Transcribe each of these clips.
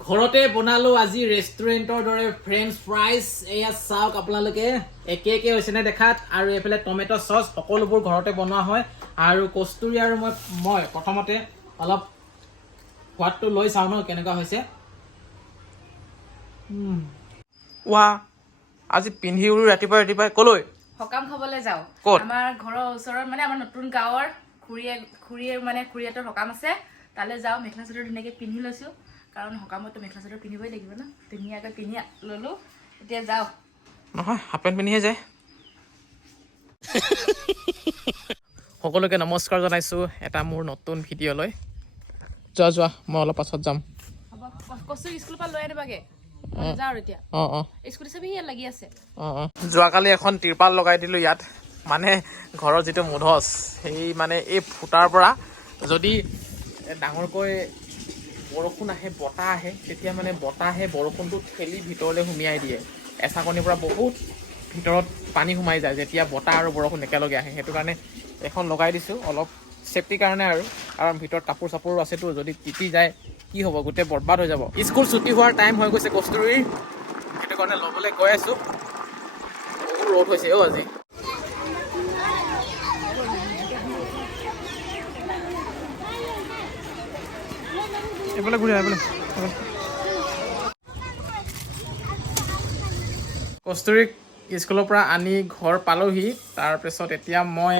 ঘৰতে বনালো আজি ৰেষ্টুৰেণ্টৰ দৰে ফ্ৰেঞ্চ ফ্ৰাইজ এয়া চাওক আপোনালোকে একে একে হৈছেনে দেখাত? আৰু এইফালে টমেট' চচ সকলোবোৰ ঘৰতে বনোৱা হয়। আৰু কস্তুৰি আৰু মই মই প্ৰথমতে অলপ সোৱাদটো লৈ চাওঁ ন কেনেকুৱা হৈছে। ৱা আজি পিন্ধি উৰি ৰাতিপুৱাই ৰাতিপুৱাই কলৈ? সকাম খাবলৈ যাওঁ। ক'ত? আমাৰ ঘৰৰ ওচৰত মানে আমাৰ নতুন গাঁৱৰ খুৰীয়ে খুৰীয়ে মানে খুৰীহঁতৰ সকাম আছে। তালৈ যাওঁ মেখেলা চাদৰ ধুনীয়াকৈ পিন্ধি লৈছোঁ। কাৰণ সকামততো মেখেলা চাদৰ পিন্ধিবই লাগিব ন? ধুনীয়াকৈ পিন্ধি ল'লোঁ এতিয়া যাওঁ। নহয় হাফ পেণ্ট পিন্ধিহে যায়। সকলোকে নমস্কাৰ জনাইছোঁ এটা মোৰ নতুন ভিডিঅ'লৈ। যোৱা যোৱা মই অলপ পাছত যাম। যোৱাকালি এখন তিৰপাল লগাই দিলোঁ ইয়াত। মানে ঘৰৰ যিটো মুধচ সেই মানে এই ফুটাৰ পৰা যদি ডাঙৰকৈ বৰষুণ আহে বতাহ আহে তেতিয়া মানে বতাহে বৰষুণটো ঠেলি ভিতৰলৈ সুমিয়াই দিয়ে। এচাকনিৰ পৰা বহুত ভিতৰত পানী সোমাই যায় যেতিয়া বতাহ আৰু বৰষুণ একেলগে আহে। সেইটো কাৰণে এখন লগাই দিছোঁ অলপ চেফটিৰ কাৰণে আৰু। কাৰণ ভিতৰত কাপোৰ চাপোৰো আছেতো যদি তিতি যায় কি হ'ব? গোটেই বৰবাদ হৈ যাব। স্কুল ছুটি হোৱাৰ টাইম হৈ গৈছে কস্তুৰীৰ। সেইটো কাৰণে ল'বলৈ গৈ আছোঁ। বহুত ৰ'দ হৈছে অ' আজি। এইফালে ঘূৰি। কস্তুৰীক স্কুলৰ পৰা আনি ঘৰ পালোহি। তাৰপিছত এতিয়া মই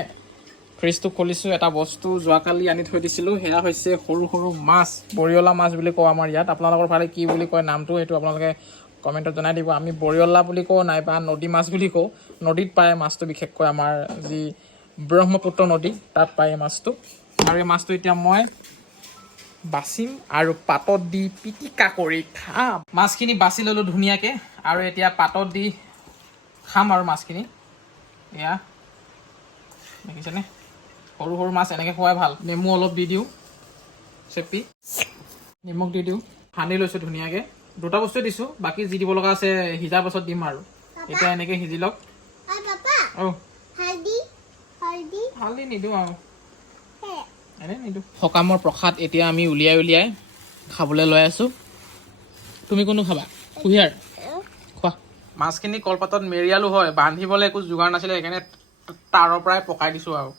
ফ্ৰিজটো খুলিছোঁ এটা বস্তু যোৱাকালি আনি থৈ দিছিলোঁ। সেয়া হৈছে সৰু সৰু মাছ বৰিয়লা মাছ বুলি কওঁ আমাৰ ইয়াত। আপোনালোকৰ ফালে কি বুলি কয় নামটো সেইটো আপোনালোকে কমেণ্টত জনাই দিব। আমি বৰিয়লা বুলি কওঁ নাইবা নদী মাছ বুলি কওঁ। নদীত পায় মাছটো বিশেষকৈ আমাৰ যি ব্ৰহ্মপুত্ৰ নদী তাত পায় মাছটো। আৰু এই মাছটো এতিয়া মই বাচিম আৰু পাতত দি পিটিকা কৰি খাম। মাছখিনি বাছি ল'লোঁ ধুনীয়াকৈ আৰু এতিয়া পাতত দি খাম আৰু মাছখিনি। এয়া দেখিছেনে? সৰু সৰু মাছ এনেকৈ খোৱাই ভাল। নেমু অলপ দি দিওঁ চেপি। নিমখ দি দিওঁ। সানি লৈছোঁ ধুনীয়াকৈ। দুটা বস্তুৱে দিছোঁ বাকী যি দিব লগা আছে সিজাৰ পাছত দিম আৰু। এতিয়া এনেকৈ সিজি লওক. অঁ. হালধি নিদিওঁ আৰু। সকামৰ প্ৰসাদ এতিয়া আমি উলিয়াই উলিয়াই খাবলৈ লৈ আছোঁ। তুমি কোনটো খাবা? কুঁহিয়াৰ? খোৱা। মাছখিনি কলপাতত মেৰিয়ালো হয় বান্ধিবলৈ একো যোগাৰ নাছিলে সেইকাৰণে তাৰৰ পৰাই পকাই দিছোঁ আৰু।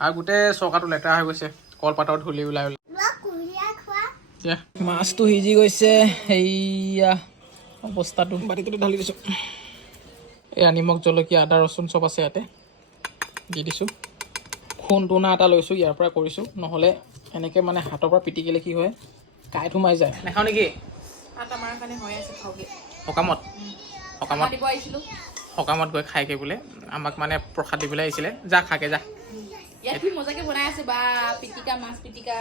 আৰু গোটেই চৌকাটো লেতেৰা হৈ গৈছে কলপাতত ধূলি ওলাই ওলাই। মাছটো সিজি গৈছে সেয়া অৱস্থাটো। বাতিটোতে ঢালি দিছোঁ। এয়া নিমখ জলকীয়া আদা ৰচুন চব আছে ইয়াতে। দি দিছোঁ। খুন্দোনা এটা লৈছোঁ ইয়াৰ পৰা কৰিছোঁ। নহ'লে এনেকৈ মানে হাতৰ পৰা পিটিকিলে কি হয়? কাঁইট সোমাই যায়। নাখাওঁ নেকি? সকামত? সকামত? সকামত গৈ খাইগৈ বোলে। আমাক মানে প্ৰসাদ দিবলৈ আহিছিলে। যা খাগে যা। ইয়াত কি মজাকে বনাই আছে? বা পিটিকা মাছ পিটিকা?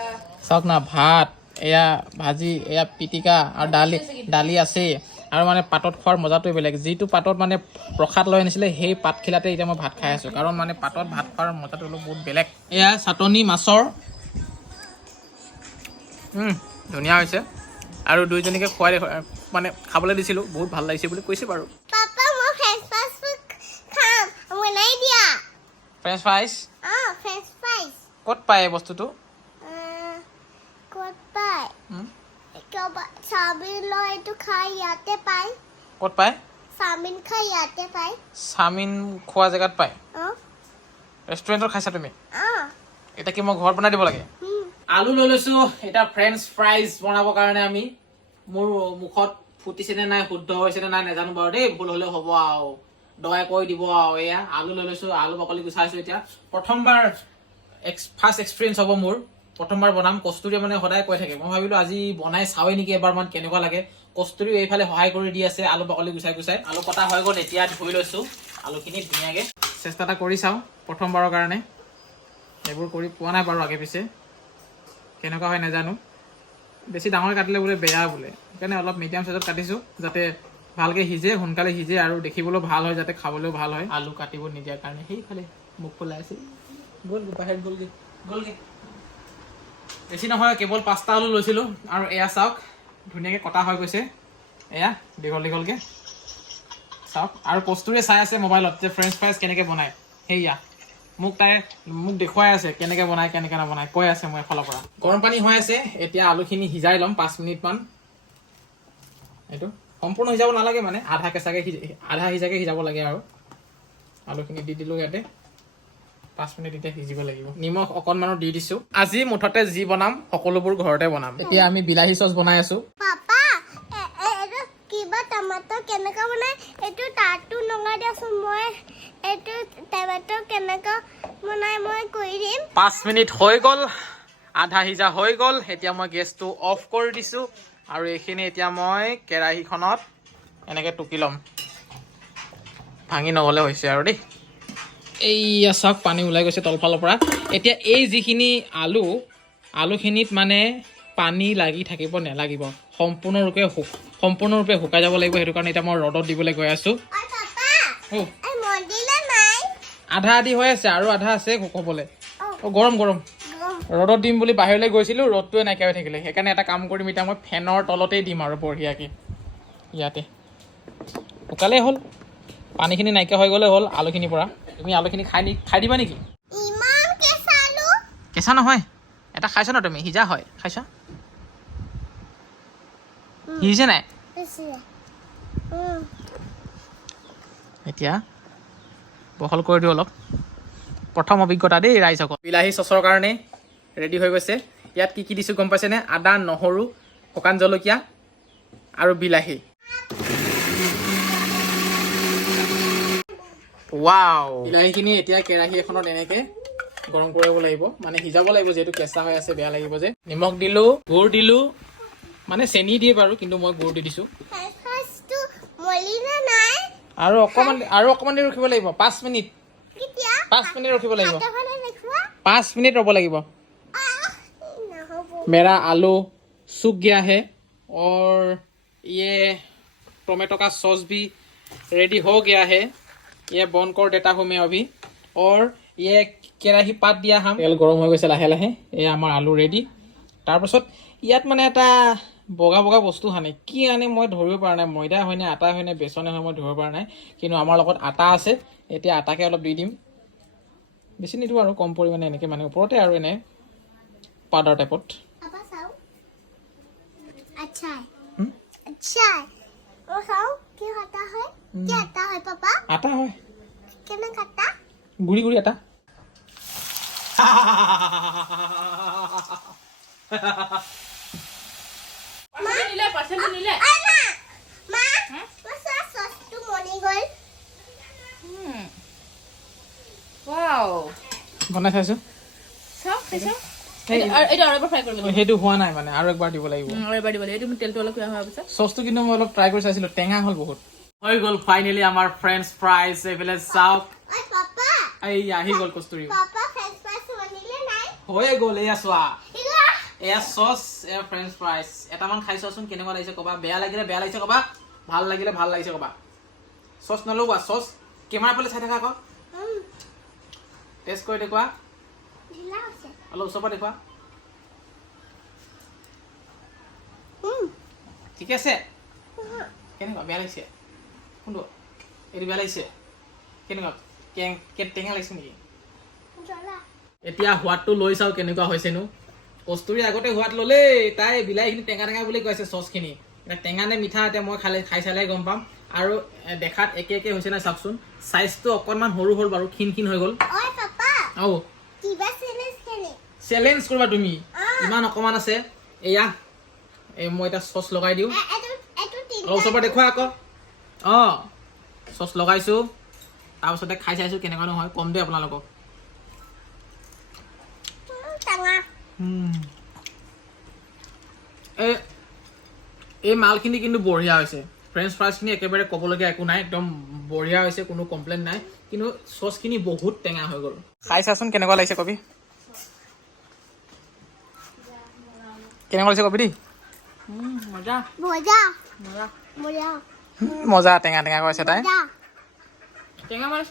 চাওক না ভাত এয়া ভাজি এয়া পিটিকা আৰু দালি দালি আছেই। আৰু মানে পাতত খোৱাৰ মজাটোৱে বেলেগ। যিটো পাতত মানে প্ৰসাদ লৈ আনিছিলে সেই পাতখিলাতে এতিয়া মই ভাত খাই আছোঁ। কাৰণ মানে পাতত ভাত খোৱাৰ মজাটো অলপ বহুত বেলেগ। এয়া চাটনি মাছৰ। ধুনীয়া হৈছে। আৰু দুইজনীকে খুৱাই মানে খাবলৈ দিছিলোঁ। বহুত ভাল লাগিছে বুলি কৈছে বাৰু. French fries. ক'ত পায় বস্তুটো? চাওমিন লৈ এইটো খাই ইয়াতে পায়? ক'ত পায় চাওমিন খাই ইয়াতে পায়। চাওমিন খোৱা জেগাত পায়? অঁ। ৰেষ্টুৰেণ্টত খাইছা তুমি? অঁ। এতিয়া কি মই ঘৰত বনাই দিব লাগে? আলু লৈ লৈছোঁ এতিয়া ফ্ৰেঞ্চ ফ্ৰাইজ বনাবৰ কাৰণে আমি। মোৰ মুখত ফুটিছেনে নাই শুদ্ধ হৈছেনে নাই নাজানো বাৰু দেই ভুল হ'লেও হ'ব আৰু। দৱাই কৈ দিব আৰু এয়া। আলু লৈ লৈছোঁ আলু বাকলি গুচাইছোঁ এতিয়া। প্ৰথমবাৰ ফাৰ্ষ্ট এক্সপিৰিয়েঞ্চ হ'ব মোৰ। প্ৰথমবাৰ বনাম। কস্তুৰীয়ে মানে সদায় কৈ থাকে। মই ভাবিলোঁ আজি বনাই চাওঁৱে নেকি এবাৰমান কেনেকুৱা লাগে। কস্তুৰীও এইফালে সহায় কৰি দি আছে, আলু বাকলি গুচাই গুচাই। আলু কটা হৈ গ'ল, এতিয়া ধুই লৈছোঁ। আলুখিনি ধুনীয়াকৈ চেষ্টা এটা কৰি চাওঁ প্ৰথমবাৰৰ কাৰণে। এইবোৰ কৰি পোৱা নাই বাৰু আগে পিছে। কেনেকুৱা হয় নাজানো। বেছি ডাঙৰ কাটিলে বোলে বেয়া বোলে। সেইকাৰণে অলপ মিডিয়াম চাইজত কাটিছোঁ, যাতে ভালকৈ সিজে, সোনকালে সিজে আৰু দেখিবলৈও ভালো হয়, যাতে খাবলৈও ভালো হয়। আলু কাটিব নিদিয়াৰ কাৰণে সেইফালে মুখ ফুলাই আছে। গ'লগৈ, বাহিৰত গ'লগৈ গ'লগৈ। বেছি নহয়, কেৱল পাঁচটা আলু লৈছিলোঁ আৰু এয়া চাওক, ধুনীয়াকৈ কটা হৈ গৈছে। এয়া, দীঘল দীঘলকৈ। চাওক, আৰু কস্তুৰে চাই আছে মোবাইলত যে ফ্ৰেঞ্চ ফ্ৰাইজ কেনেকৈ বনায়। সেয়া মোক তাই, মোক দেখুৱাই আছে কেনেকৈ বনায়, কেনেকৈ নবনায়, কৈ আছে মোৰ এফালৰ পৰা। গৰম পানী হৈ আছে, এতিয়া আলুখিনি সিজাই ল'ম, পাঁচ মিনিটমান। এইটো, সম্পূৰ্ণ সিজাব নালাগে মানে আধা কেঁচাকৈ সিজ, আধা সিজাকৈ সিজাব লাগে আৰু। আলুখিনি দি দিলোঁ ইয়াতে। পাঁচ মিনিট এতিয়া সিজিব লাগিব। নিমখ অকণমানো দি দিছোঁ। আজি মুঠতে যি বনাম সকলোবোৰ ঘৰতে বনাম। এতিয়া আমি বিলাহী চচ বনাই আছোঁ। কিবা টমাটো কেনেকৈ বনাই? এইটো তাতো নগাই দিয়াচোন মই এইটো টমেটো কেনেকৈ বনাই মই কৰি দিম। পাঁচ মিনিট হৈ গ'ল আধা সিজা হৈ গ'ল এতিয়া মই গেছটো অফ কৰি দিছোঁ। আৰু এইখিনি এতিয়া মই কেৰাহীখনত এনেকৈ টুকি ল'ম। ভাঙি নগ'লে হৈছে আৰু দেই। এইয়া চাওক পানী ওলাই গৈছে তলফালৰ পৰা। এতিয়া এই যিখিনি আলু আলুখিনিত মানে পানী লাগি থাকিব নালাগিব। সম্পূৰ্ণৰূপে সম্পূৰ্ণৰূপে শুকাই যাব লাগিব সেইটো কাৰণে এতিয়া মই ৰ'দত দিবলৈ গৈ আছোঁ। আধা আধি হৈ আছে আৰু আধা আছে শুকাবলৈ অ' গৰম গৰম। ৰ'দত দিম বুলি বাহিৰলৈ গৈছিলোঁ ৰ'দটোৱে নাইকিয়া হৈ থাকিলে। সেইকাৰণে এটা কাম কৰিম এতিয়া মই ফেনৰ তলতেই দিম আৰু বঢ়িয়াকৈ। ইয়াতে। শুকালেই হ'ল। পানীখিনি নাইকিয়া হৈ গ'লে হ'ল আলুখিনিৰ পৰা। তুমি আলুখিনি খাই নি খাই দিবা নেকি? কেঁচা নহয়। এটা খাইছা ন তুমি? সিজা হয়। খাইছা? সিজিছে নাই। এতিয়া বহল কৰি দিওঁ অলপ। প্ৰথম অভিজ্ঞতা দেই ৰাইজসকল বিলাহী চচৰ কাৰণে ৰেডি হৈ গৈছে। ইয়াত কি কি দিছোঁ গম পাইছেনে? আদা নহৰু শুকান জলকীয়া আৰু বিলাহী। ৱাও বিলাহীখিনি এতিয়া কেৰাহী এখনত এনেকে গৰম কৰিব লাগিব মানে সিজাব লাগিব যিহেতু কেঁচা হৈ আছে বেয়া লাগিব যে নিমখ দিলোঁ গুৰ দিলোঁ মানে চেনি দিয়ে বাৰু কিন্তু মই গুৰ দি দিছোঁ ফ্ৰেঞ্চ ফ্ৰাইজটো মলিলে নাই আৰু অকণমান আৰু অকণমান দেৰি ৰখিব লাগিব পাঁচ মিনিট কেতিয়া পাঁচ মিনিট ৰখিব লাগিব হাতৰখনে দেখুওৱা पाँच मिनट रब लगे আহ, নহ'ব मेरा आलू सूख गया है और ये टोमेटो का सॉस भी रेडी हो गया है ये बन कर देता हूँ मैं अभी और ये কেৰাহী পাত দিয়া হাম তেল গৰম হৈ গৈছে লাহে লাহে এয়া আমাৰ আলু ৰেডি তাৰপাছত ইয়াত মানে এটা বগা বগা বস্তু সানে কি আনে মই ধৰিব পৰা নাই ময়দা হয়নে আটা হয়নে বেচনে হয় মই ধৰিব পৰা নাই কিন্তু আমাৰ লগত আটা আছে এতিয়া আটাকে অলপ দি দিম বেছি নিদিওঁ আৰু কম পৰিমাণে এনেকৈ মানে ওপৰতে আৰু এনে পাউডাৰ টাইপত পাপা চাওঁ কি আটা হয় কি আটা হয় পাপা আটা হয় কেনেকৈ আটা আটা বনাই চাইছোঁ চাওক খাইছোঁ এই- এইটো আৰু এবাৰ ফ্ৰাই কৰিব সেইটো হোৱা নাই মানে আৰু একবাৰ দিব লাগিব। আৰু এবাৰ দিব লাগিব। এইটো মোৰ তেলটো অলপ কিবা হোৱাৰ পিছত। চচটো কিন্তু মই অলপ ট্ৰাই কৰি চাইছিলোঁ টেঙা হ'ল বহুত। হৈ গ'ল ফাইনেলি আমাৰ ফ্ৰেঞ্চ ফ্ৰাইজ এইফালে চাওক। ঐ এই আহি গ'ল কস্তুৰি পাপা ফ্ৰেঞ্চ ফ্ৰাইজ হৈ গ'ল এয়া চোৱা। এয়া? চচ এয়া ফ্ৰেঞ্চ ফ্ৰাইজ এটামান খাই চোৱাচোন কেনেকুৱা লাগিছে ক'বা? বেয়া লাগিলে বেয়া লাগিছে ক'বা? ভালো লাগিলে ভালো লাগিছে ক'বা? Sauce নলগোৱা sauce. কেমেৰা ফালে চাই থাকা আকৌ। টেষ্ট কৰি হৈছে অলপ ওচৰৰ পৰা দেখুওৱা উম, ঠিকে আছে? কেনেকুৱা? বেয়া লাগিছে? কোনটো? এইটো বেয়া লাগিছে? কেনেকুৱা? টেঙা লাগিছে নেকি? এতিয়া সোৱাদটো লৈ চাওঁ কেনেকুৱা হৈছেনো। কস্তুৰি আগতে সোৱাদ ল'লেই তাই বিলাহীখিনি টেঙা টেঙা বুলি কৈছে চচখিনি। এতিয়া টেঙা নে মিঠা এতিয়া মই খালে খাই চালে গম পাম। আৰু দেখাত একে একে হৈছে নাই চাওকচোন। চাইজটো অকণমান সৰু হ'ল বাৰু ক্ষীণ ক্ষীণ হৈ গ'ল। অঁ। চেলেঞ্জ কৰিবা তুমি। ইমান অকণমান আছে। এয়া এই মই এতিয়া চচ লগাই দিওঁ। অলপ ওচৰৰ পৰা দেখুওৱা আকৌ। অঁ চচ লগাইছোঁ। তাৰপিছতে খাই চাইছোঁ কেনেকুৱানো হয় কম দেই আপোনালোকক। এই এই মালখিনি কিন্তু বঢ়িয়া হৈছে। ফ্ৰেঞ্চ ফ্ৰাইজখিনি একেবাৰে ক'বলগীয়া একো নাই একদম বঢ়িয়া হৈছে কোনো কমপ্লেইন নাই। কিন্তু চচখিনি বহুত টেঙা হৈ গ'ল। খাই চাচোন কেনেকুৱা লাগিছে কবি। কেনেকুৱা লাগিছে কবি দেই মজা। মজা। মজা। মজা। মজা টেঙা টেঙা কৈছে তাই। মানে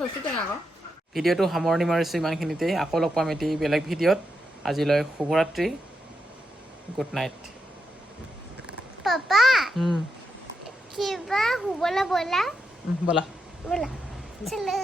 ভিডিঅ'টো সামৰণি মাৰিছোঁ ইমানখিনিতেই। আকৌ লগ পাম এটি বেলেগ ভিডিঅ'ত। আজিলৈ শুভৰাত্ৰি। Good night papa. কিবা শুবলৈ ব'লা? ব'লা। ব'লা। চলো।